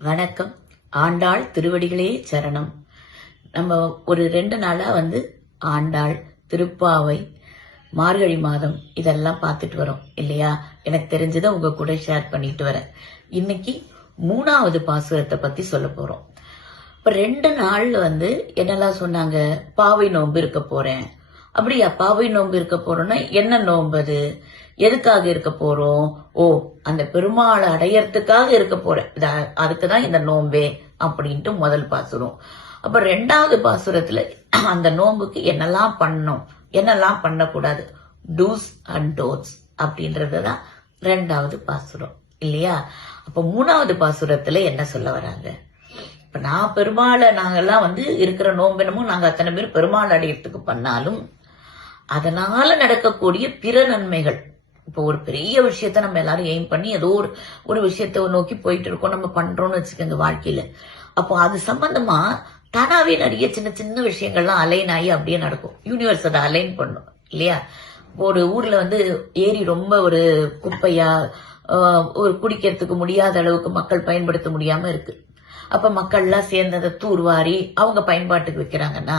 வணக்கம். ஆண்டாள் திருவடிகளே சரணம். நம்ம ஒரு ரெண்டு நாளாக வந்து ஆண்டாள் திருப்பாவை மார்கழி மாதம் இதெல்லாம் பார்த்துட்டு வரோம் இல்லையா? எனக்கு தெரிஞ்சதை உங்க கூட ஷேர் பண்ணிட்டு வரேன். இன்னைக்கு மூணாவது பாசுரத்தை பத்தி சொல்ல போறோம். இப்ப ரெண்டு நாள்ல வந்து என்னெல்லாம் சொன்னாங்க? பாவை நோன்பு இருக்க போறேன். அப்படியா? பாவை நோன்பு இருக்க போறோம்னா என்ன நோன்பு அது? எதுக்காக இருக்க போறோம்? ஓ அந்த பெருமாளை அடையறதுக்காக இருக்க போறேன். அதுக்குதான் இந்த நோம்பே அப்படின்ட்டு முதல் பாசுரம். அப்ப ரெண்டாவது பாசுரத்துல அந்த நோம்புக்கு என்னெல்லாம் பண்ணும் என்னெல்லாம் பண்ணக்கூடாது? டூஸ் அண்ட் டோட்ஸ் அப்படின்றதுதான் ரெண்டாவது பாசுரம். இல்லையா? அப்ப மூணாவது பாசுரத்துல என்ன சொல்ல வராங்க? இப்ப நான் பெருமாளை நாங்கெல்லாம் வந்து இருக்கிற நோம்பினமும் நாங்க அத்தனை பேர் பெருமாள் அடையறதுக்கு பண்ணாலும் அதனால நடக்கக்கூடிய பிற நன்மைகள் இப்போ ஒரு பெரிய விஷயத்த நம்ம எல்லாரும் எய்ம் பண்ணி ஏதோ ஒரு ஒரு விஷயத்தை நோக்கி போயிட்டு இருக்கோம் நம்ம பண்றோம்னு வச்சுக்கோங்க வாழ்க்கையில. அப்போ அது சம்பந்தமா தானாவே நிறைய சின்ன சின்ன விஷயங்கள்லாம் அலைன் ஆகி அப்படியே நடக்கும். யூனிவர்ஸ் அதை அலைன் பண்ணும் இல்லையா? ஒரு ஊர்ல வந்து ஏரி ரொம்ப ஒரு குப்பையா ஆஹ், ஒரு குடிக்கிறதுக்கு முடியாத அளவுக்கு மக்கள் பயன்படுத்த முடியாம இருக்கு. அப்ப மக்கள்லாம் சேர்ந்து அதை தூர்வாரி அவங்க பயன்பாட்டுக்கு வைக்கிறாங்கன்னா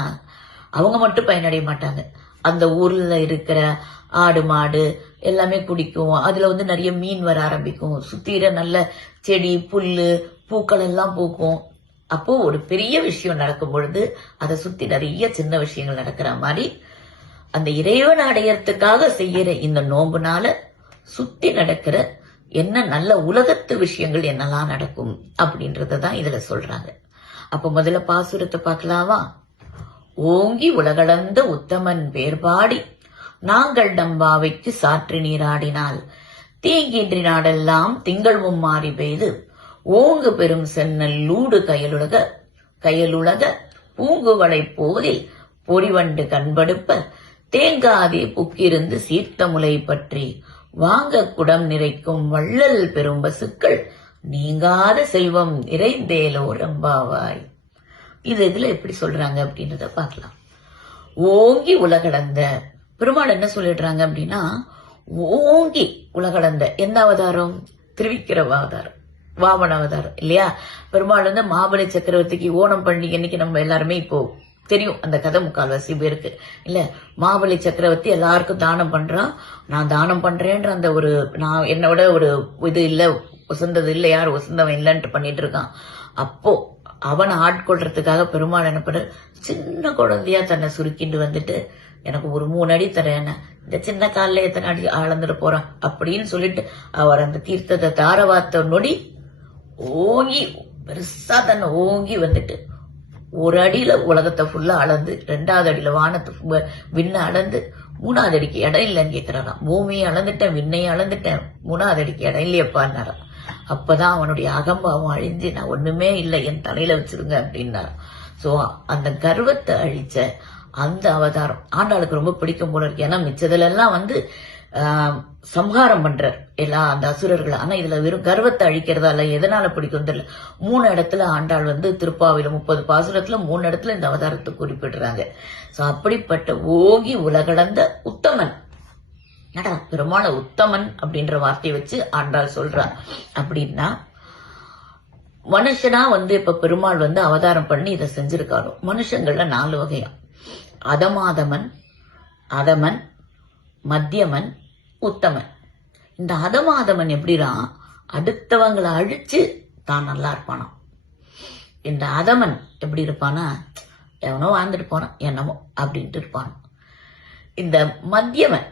அவங்க மட்டும் பயனடைய மாட்டாங்க. அந்த ஊர்ல இருக்கிற ஆடு மாடு எல்லாமே குடிக்கும் அதுல வந்து நிறைய மீன் வர ஆரம்பிக்கும். சுத்திர நல்ல செடி புல்லு பூக்கள் எல்லாம் பூக்கும். அப்போ ஒரு பெரிய விஷயம் நடக்கும் பொழுது அதை சுத்தி நிறைய சின்ன விஷயங்கள் நடக்கிற மாதிரி அந்த இறைவன் அடையறதுக்காக செய்யற இந்த நோம்புனால சுத்தி நடக்கிற என்ன நல்ல உலகத்து விஷயங்கள் என்னெல்லாம் நடக்கும் அப்படின்றத தான் இதுல சொல்றாங்க. அப்ப முதல்ல பாசுரத்தை பார்க்கலாமா? ஓங்கி உலகளந்த உத்தமன் வேறுபாடி நாங்கள் டம்பாவைக்கு சாற்று நீராடினால் தீங்கின்றி நாடெல்லாம் திங்கள்வும் மாறி பெய்து ஓங்கு பெரும் சென்னல் லூடு கயலுலக கயலுலக பூங்குவளை போதில் பொறிவண்டு கண்படுப்ப தேங்காதே புக்கிருந்து சீர்த்த முலை பற்றி வாங்க குடம் நிறைக்கும் வள்ளல் பெரும் பசுக்கள் நீங்காத செல்வம் நிறைந்தேலோ ரம்பாவாய். இது இதுல எப்படி சொல்றாங்க அப்படின்றத பார்க்கலாம். ஓங்கி உலகடந்த பெருமாள் என்ன சொல்லிடுறாங்க அப்படின்னா ஓங்கி உலகளந்த எந்த அவதாரம்? திருவிக்கிரவ அவதாரம் வாமன அவதாரம் இல்லையா? பெருமாள் வந்து மாபலி சக்கரவர்த்திக்கு ஓணம் பண்டிகை இன்னைக்கு நம்ம எல்லாருமே இப்போ தெரியும் அந்த கதை முக்கால்வாசி பேருக்கு. இல்ல மாபலி சக்கரவர்த்தி எல்லாருக்கும் தானம் பண்றான் நான் தானம் பண்றேன்ற அந்த ஒரு நான் என்னோட ஒரு இது இல்ல உசந்தது இல்லை யார் உசந்தவன் இல்லைன்ட்டு பண்ணிட்டு இருக்கான். அப்போ அவனை ஆட்கொள்றதுக்காக பெருமாள் என்ன சின்ன குழந்தையா தன்னை சுருக்கிட்டு வந்துட்டு எனக்கு ஒரு மூணு அடி தரேன் இந்த சின்ன காலில் எத்தனை அடி அளந்துட்டு போறான்? அப்படின்னு சொல்லிட்டு அவர் அந்த தீர்த்தத்தை தாரவாத்த நொடி ஓங்கி பெருசா தன்னை ஓங்கி வந்துட்டு ஒரு அடியில உலகத்தை ஃபுல்லா அளந்து ரெண்டாவது அடியில வானத்தை விண்ண அளந்து மூணாவது அடிக்கு இடம் இல்லைன்னு கேட்கிறாராம் பூமியை அளந்துட்டேன் விண்ணையும் அளந்துட்டேன் மூணாவது அடிக்கு இடம் இல்லையப்பான்னாராம் அப்பதான் அவனுடைய அகம்பாவம் அழிஞ்சு நான் ஒண்ணுமே இல்லை என் தலையில வச்சிருங்க அப்படின்னாராம். சோ அந்த கர்வத்தை அழிச்ச அந்த அவதாரம். ஆண்டாளுக்கு ரொம்ப பிடிக்கும் போல இருக்கு. ஏன்னா மிச்சதுல எல்லாம் வந்து சம்ஹாரம் பண்றார் எல்லா அந்த அசுரர்கள். ஆனா இதுல வெறும் கர்வத்தை அழிக்கிறதா இல்ல எதனால பிடிக்கும் தெரியல. மூணு இடத்துல ஆண்டாள் வந்து திருப்பாவில முப்பது பாசுரத்துல மூணு இடத்துல இந்த அவதாரத்தை குறிப்பிடுறாங்க. சோ அப்படிப்பட்ட ஓகி உலகளந்த உத்தமன். என்னடா பெருமான உத்தமன் அப்படின்ற வார்த்தையை வச்சு ஆண்டாள் சொல்றா அப்படின்னா மனுஷனா வந்து இப்ப பெருமாள் வந்து அவதாரம் பண்ணி இதை செஞ்சிருக்காரோ. மனுஷங்கள்ல நாலு வகையா. அதமாதமன் அதமன் மத்தியமன் உத்தமன். இந்த அதமாதமன் எப்படின்னா அடுத்தவங்களை அழிச்சு தான் நல்லா இருப்பானாம். இந்த அதமன் எப்படி இருப்பானா எவனோ வாழ்ந்துட்டு போனான் என்னமோ அப்படின்ட்டு இருப்பான். இந்த மத்தியவன்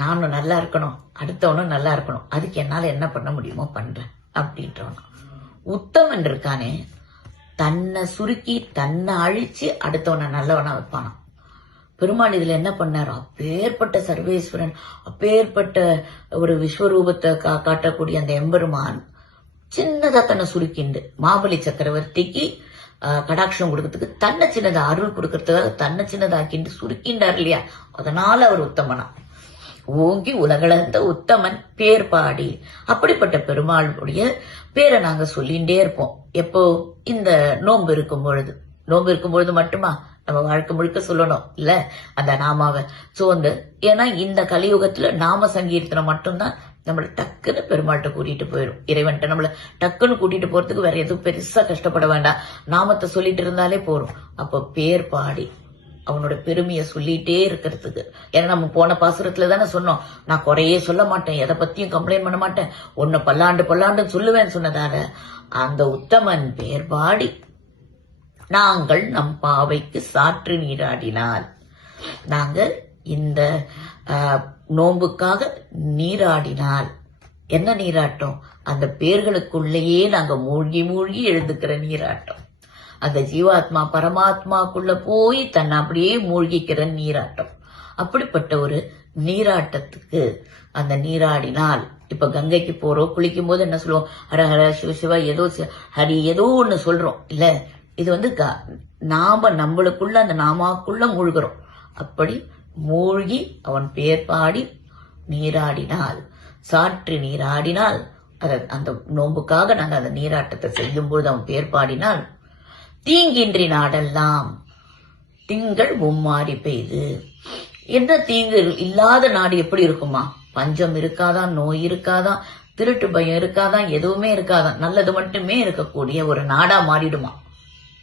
நானும் நல்லா இருக்கணும் அடுத்தவனும் நல்லா இருக்கணும் அதுக்கு என்னால என்ன பண்ண முடியுமோ பண்றேன் அப்படின்றவன். உத்தமன் இருக்கானே தன்னை சுருக்கி தன்னை அழிச்சு அடுத்தவனை நல்லவனா வைப்பானான் பெருமாள் இதுல என்ன பண்ணார்? அப்பேற்பட்ட சர்வேஸ்வரன் அப்பேற்பட்ட ஒரு விஸ்வரூபத்தை கா- காட்டக்கூடிய அந்த எம்பெருமான் சின்னதா தன்னை சுருக்கிண்டு. மாபலி சக்கரவர்த்திக்கு ஆஹ், கடாட்சம் கொடுக்கறதுக்கு தன்னை சின்னதா அருள் கொடுக்கறதுக்காக தன்னை சின்னதாக்கிண்டு சுருக்கின்றார் இல்லையா? அதனால அவர் உத்தமனா. ஓங்கி உலகளந்த உத்தமன் பேர் பாடி அப்படிப்பட்ட பெருமாளுடைய பேரை நாங்க சொல்லிகிட்டே இருப்போம். எப்போ? இந்த நோன்பு இருக்கும் பொழுது நோன்பு இருக்கும் பொழுது மட்டுமா? நம்ம வாழ்க்கை முழுக்க சொல்லணும் இல்ல? அந்த நாமாவை. சோ வந்து ஏன்னா இந்த கலியுகத்துல நாம சங்கீர்த்தனம் மட்டும்தான் நம்மள டக்குன்னு பெருமாள்கிட்ட கூட்டிட்டு போயிடும். இறைவன்ட்ட நம்மள டக்குன்னு கூட்டிட்டு போறதுக்கு வேற எதுவும் பெருசா கஷ்டப்பட வேண்டாம். நாமத்தை சொல்லிட்டு இருந்தாலே போறோம் அப்போ பேர் பாடி அவனோட பெருமையை சொல்லிட்டே இருக்கிறதுக்கு. ஏன்னா நம்ம போன பாசுரத்துல தானே சொன்னோம் நான் குறையே சொல்ல மாட்டேன் எதை பத்தியும் கம்ப்ளைண்ட் பண்ண மாட்டேன். ஒன்னு பல்லாண்டு பல்லாண்டு சொல்லுவேன் சொன்னதால அந்த உத்தமன் பேர் பாடி நாங்கள் நம் பாவைக்கு சாற்று நீராடினால். நாங்கள் இந்த நோன்புக்காக நீராடினால். என்ன நீராட்டம்? அந்த பேர்களுக்குள்ளேயே நாங்கள் மூழ்கி மூழ்கி எழுந்துக்கிற நீராட்டம். அந்த ஜீவாத்மா பரமாத்மாக்குள்ள போய் தன்னை அப்படியே மூழ்கிக்கிற நீராட்டம். அப்படிப்பட்ட ஒரு நீராட்டத்துக்கு அந்த நீராடினால் இப்ப கங்கைக்கு போறோம் குளிக்கும் போது என்ன சொல்லுவோம்? ஹர ஹர சிவ சிவா ஏதோ ஹரி ஏதோ ஒன்று சொல்றோம் இல்ல? இது வந்து க- நாம நம்மளுக்குள்ள அந்த நாமாக்குள்ள மூழ்கிறோம். அப்படி மூழ்கி அவன் பேர் பாடி நீராடினால் சாற்று நீராடினால் அதை அந்த நோன்புக்காக நாங்கள் அந்த நீராட்டத்தை செய்யும் பொழுது அவன் பேர் பாடினால் தீங்கின்றி நாடெல்லாம் திங்கள் மும்மாறி பெய்து. எந்த தீங்கு இல்லாத நாடு எப்படி இருக்குமா? பஞ்சம் இருக்காதான் நோய் இருக்காதான் திருட்டு பயம் இருக்காதான் எதுவுமே இருக்காதான். நல்லது மட்டுமே இருக்கக்கூடிய ஒரு நாடா மாறிடுமா?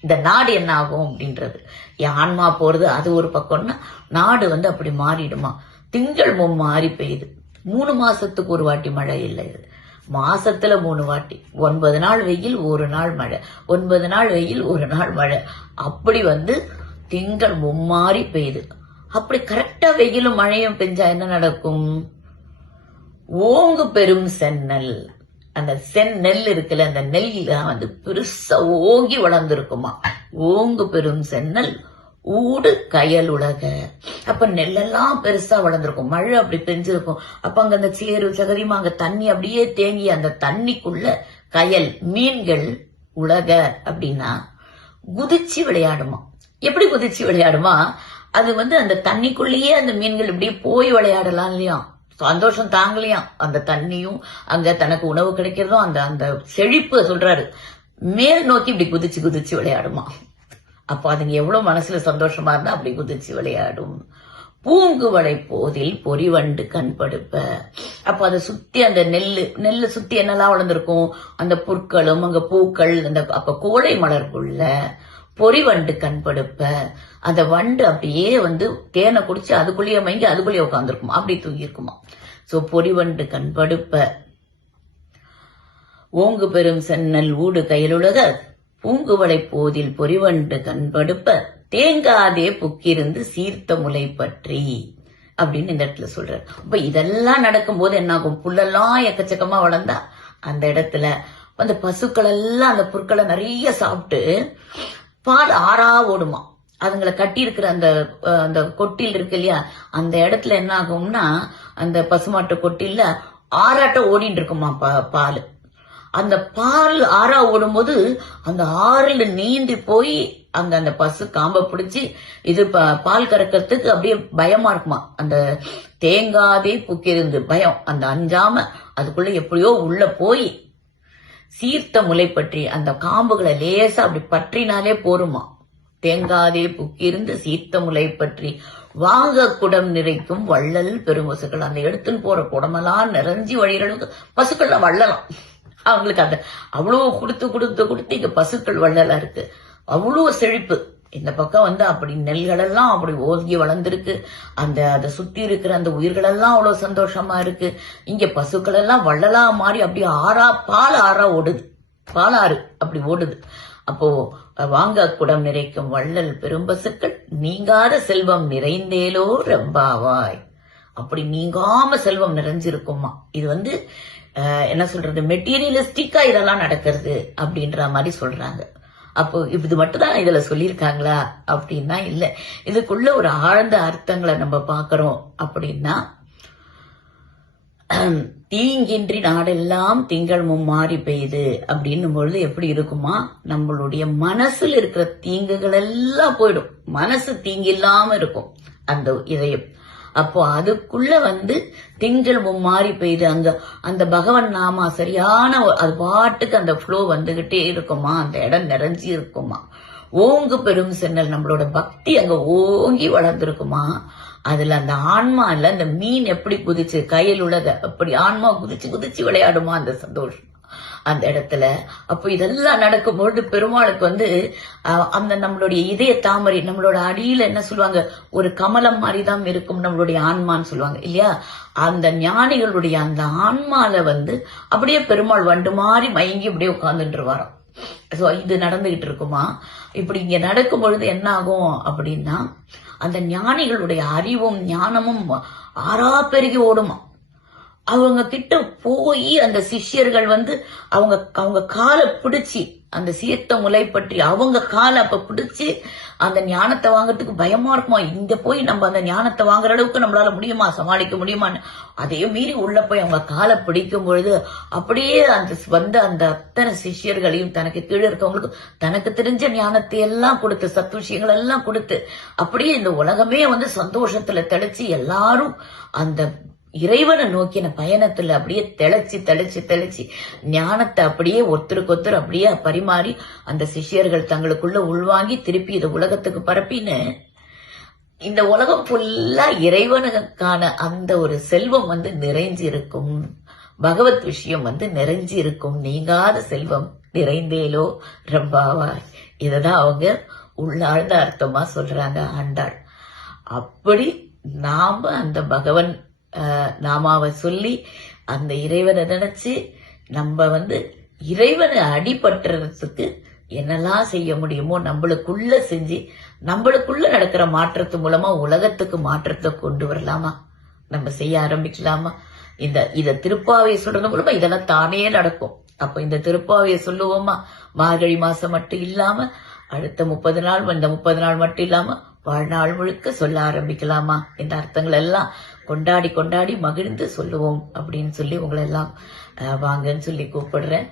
இந்த நாடு என்ன ஆகும் அப்படின்றது. என் ஆன்மா போறது அது ஒரு பக்கம்னா நாடு வந்து அப்படி மாறிடுமா? திங்கள் மும்மாறி பெய்யுது. மூணு மாசத்துக்கு ஒரு வாட்டி மழை இல்லை இது. மாசத்துல மூணு வாட்டி. ஒன்பது நாள் வெயில் ஒரு நாள் மழை. ஒன்பது நாள் வெயில் ஒரு நாள் மழை. அப்படி வந்து திங்கள் மும்மாறி பெய்யுது. அப்படி கரெக்டா வெயிலும் மழையும் பெஞ்சா என்ன நடக்கும்? ஓங்கு பெரும் சென்னல். அந்த சென் நெல் இருக்குல்ல அந்த நெல் வந்து பெருசா ஓங்கி வளர்ந்துருக்குமா? ஓங்கு பெரும் செந்நெல் ஊடு கயல் உலக. அப்ப நெல்லெல்லாம் பெருசா வளர்ந்துருக்கும். மழை அப்படி பெஞ்சிருக்கும். அப்ப அங்க அந்த சேரு சகரியமா அங்க தண்ணி அப்படியே தேங்கி அந்த தண்ணிக்குள்ள கயல் மீன்கள் உலக அப்படின்னா குதிச்சு விளையாடுமா? எப்படி குதிச்சு விளையாடுமா? அது வந்து அந்த தண்ணிக்குள்ளேயே அந்த மீன்கள் இப்படியே போய் விளையாடலாம் இல்லையா? சந்தோஷம் தாங்கலையாம் அந்த தண்ணியும் அங்க தனக்கு உணவு கிடைக்கிறதும் அந்த அந்த செழிப்பு சொல்றாரு. மேல் நோக்கி இப்படி குதிச்சு குதிச்சு விளையாடுமா? அப்போ அதுங்க எவ்வளவு மனசுல சந்தோஷமா இருந்தா அப்படி குதிச்சு விளையாடும். பூங்குவளை போதில் பொறிவண்டு கண்படுப்ப அப்ப அதை சுத்தி அந்த நெல்லு நெல்லு சுத்தி என்னெல்லாம் வளர்ந்துருக்கும்? அந்த புற்களும் அங்க பூக்கள் அந்த அப்ப கோடை மலர்க்குள்ள பொறிவண்டு கண்படுப்ப அந்த வண்டு அப்படியே வந்து தேனை குடிச்சு அதுக்குள்ளேயே மயங்கி அதுக்குள்ளேயே உட்காந்துருக்குமா அப்படி தூங்கி இருக்குமா சோ பொறிவண்டு கண்படுப்ப ஓங்கு பெரும் சென்னல் ஊடு கையிலுலக பூங்குவளை போதில் பொறிவண்டு கண்படுப்ப தேங்காதே புக்கிருந்து சீர்த்த முலை பற்றி. அப்படின்னு இந்த இடத்துல சொல்றாரு. அப்ப இதெல்லாம் நடக்கும்போது என்ன ஆகும் புல்லெல்லாம் எக்கச்சக்கமா வளர்ந்தா. அந்த இடத்துல அந்த பசுக்கள் எல்லாம் அந்த புற்களை நிறைய சாப்பிட்டு பால் ஆறா ஓடுமா? அதுங்களை கட்டி இருக்கிற அந்த அந்த கொட்டில் இருக்கு இல்லையா? அந்த இடத்துல என்ன ஆகும்னா அந்த பசுமாட்டு கொட்டில ஆறாட்ட ஓடிட்டு இருக்குமா பா- பால். அந்த பால் ஆறா ஓடும்போது அந்த ஆறுல நீந்தி போய் அங்க அந்த பசு காம்ப பிடிச்சி இது ப- பால் கறக்கிறதுக்கு அப்படியே பயமா இருக்குமா? அந்த தேங்காதே புக்கிருந்து பயம். அந்த அஞ்சாம அதுக்குள்ள எப்படியோ உள்ள போய் சீர்த்த முலை பற்றி அந்த காம்புகளை லேசா அப்படி பற்றினாலே போருமா? தேங்காதே புக்கிருந்து சீர்த்த முலை பற்றி வாங்க குடம் நிறைக்கும் வள்ளல் பெரும்பசுக்கள். அந்த எடுத்துன்னு போற குடமெல்லாம் நிறைஞ்சி வழிகளுக்கு பசுக்கள்ல வள்ளலாம். அவங்களுக்கு அந்த அவ்வளவு கொடுத்து கொடுத்து கொடுத்து இங்க பசுக்கள் வள்ளலா இருக்கு. அவ்வளவு செழிப்பு. இந்த பக்கம் வந்து அப்படி நெல்கள் எல்லாம் அப்படி ஓங்கி வளர்ந்துருக்கு. அந்த அதை சுத்தி இருக்கிற அந்த உயிர்கள் எல்லாம் அவ்வளவு சந்தோஷமா இருக்கு. இங்க பசுக்கள் எல்லாம் வள்ளலா மாறி அப்படியே ஆறா பால் ஆறா ஓடுது. பாலாறு அப்படி ஓடுது. அப்போ வாங்க குடம் நிறைக்கும் வள்ளல் பெரும்பசுக்கள் நீங்காத செல்வம் நிறைந்தேலோ ரெம்பாவாய். அப்படி நீங்காம செல்வம் நிறைஞ்சிருக்குமா இது வந்து என்ன சொல்றது மெட்டீரியலிஸ்டிக்கா இதெல்லாம் நடக்கிறது அப்படின்ற மாதிரி சொல்றாங்க. அப்போ இது மட்டும் தான் இதுல சொல்லியிருக்காங்களா? அப்படின்னா இல்ல. இதுக்குள்ள ஒரு ஆழ்ந்த அர்த்தங்களை நம்ம பார்க்கறோம் அப்படின்னா தீங்கின்றி நாடெல்லாம் திங்கள் மும்மாறி பெய்யுது அப்படின்னும் பொழுது எப்படி இருக்குமா? நம்மளுடைய மனசுல இருக்கிற தீங்குகள் எல்லாம் போயிடும். மனசு தீங்கில்லாம இருக்கும். அந்த இதயம். அப்போ அதுக்குள்ள வந்து திங்கள் மாறி பெய்யுது அந்த அந்த பகவன் நாமா சரியான அது பாட்டுக்கு அந்த ஃப்ளோ வந்துகிட்டே இருக்குமா? அந்த இடம் நிறைஞ்சி இருக்குமா ஓங்கு பெரும் சென்னல் நம்மளோட பக்தி அங்க ஓங்கி வளர்ந்துருக்குமா? அதுல அந்த ஆன்மால அந்த மீன் எப்படி குதிச்சு கையில் உள்ளத அப்படி ஆன்மா குதிச்சு குதிச்சு விளையாடுமா? அந்த சந்தோஷம். அந்த இடத்துல. அப்போ இதெல்லாம் நடக்கும்பொழுது பெருமாளுக்கு வந்து அஹ், அந்த நம்மளுடைய இதய தாமரை நம்மளோட அடியில என்ன சொல்லுவாங்க? ஒரு கமலம் மாதிரிதான் இருக்கும் நம்மளுடைய ஆன்மான்னு சொல்லுவாங்க இல்லையா? அந்த ஞானிகளுடைய அந்த ஆன்மால வந்து அப்படியே பெருமாள் வண்டு மாதிரி மயங்கி அப்படியே உட்கார்ந்துட்டு வரோம் ஸோ இது நடந்துகிட்டு இருக்குமா? இப்படி இங்க நடக்கும் பொழுது என்ன ஆகும் அப்படின்னா அந்த ஞானிகளுடைய அறிவும் ஞானமும் ஆறா பெருகி ஓடுமா அவங்க கிட்ட போய் அந்த சிஷ்யர்கள் வந்து அவங்க அவங்க காலை பிடிச்சி அந்த சீர்த்த முலை பற்றி அவங்க காலை அப்ப பிடிச்சி அந்த ஞானத்தை வாங்குறதுக்கு பயமா இருக்குமா? இங்க போய் நம்ம அந்த ஞானத்தை வாங்குற அளவுக்கு நம்மளால முடியுமா? சமாளிக்க முடியுமான்னு அதையும் மீறி உள்ள போய் அவங்க காலை பிடிக்கும் பொழுது அப்படியே அந்த வந்த அந்த அத்தனை சிஷ்யர்களையும் தனக்கு கீழே இருக்கவங்களுக்கு தனக்கு தெரிஞ்ச ஞானத்தை எல்லாம் கொடுத்து சத்து விஷயங்கள் எல்லாம் கொடுத்து அப்படியே இந்த உலகமே வந்து சந்தோஷத்துல தெளிச்சு எல்லாரும் அந்த இறைவனை நோக்கின பயணத்துல அப்படியே தெளிச்சு தெளிச்சு தெளிச்சு ஞானத்தை அப்படியே ஒருத்தருக்கு ஒருத்தர் அப்படியே பரிமாறி அந்த சிஷ்யர்கள் தங்களுக்குள்ள உள்வாங்கி திருப்பி இதை உலகத்துக்கு பரப்பின்னு இந்த உலகம் ஃபுல்லா இறைவனுக்கான அந்த ஒரு செல்வம் வந்து நிறைஞ்சிருக்கும். பகவத் விஷயம் வந்து நிறைஞ்சு இருக்கும் நீங்காத செல்வம் நிறைந்தேலோ ரம்பாவாய். இததான் அவங்க உள்ளாழ்ந்த அர்த்தமா சொல்றாங்க ஆண்டாள். அப்படி நாம அந்த பகவன் நாமாவை சொல்லி அந்த இறைவனை நினைச்சு நம்ம வந்து இறைவனை அடிபட்டுறதுக்கு என்னெல்லாம் செய்ய முடியுமோ நம்மளுக்குள்ள செஞ்சு நம்மளுக்குள்ள நடக்கிற மாற்றத்து மூலமா உலகத்துக்கு மாற்றத்தை கொண்டு வரலாமா? நம்ம செய்ய ஆரம்பிக்கலாமா? இந்த இத திருப்பாவையை சொல்றது மூலமா இதெல்லாம் தானே நடக்கும். அப்ப இந்த திருப்பாவையை சொல்லுவோமா? மார்கழி மாசம் மட்டும் இல்லாம அடுத்த முப்பது நாள் இந்த முப்பது நாள் மட்டும் இல்லாம வாழ்நாள் முழுக்க சொல்ல ஆரம்பிக்கலாமா? இந்த அர்த்தங்கள் எல்லாம் கொண்டாடி கொண்டாடி மகிழ்ந்து சொல்லுவோம் அப்படின்னு சொல்லி உங்களை எல்லாம் வாங்கன்னு சொல்லி கூப்பிடுறேன்.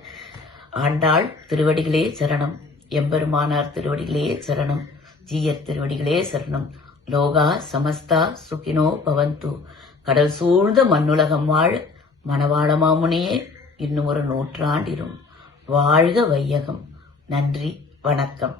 ஆண்டாள் திருவடிகளே சரணம். எம்பெருமானார் திருவடிகளே சரணம். ஜீயர் திருவடிகளே சரணம். லோகா சமஸ்தா சுகினோ பவந்து. கடல் சூழ்ந்த மண்ணுலகம் வாழ மணவாள மாமுனியே இன்னும் ஒரு நூற்றாண்டிரும். வாழ்க வையகம். நன்றி வணக்கம்.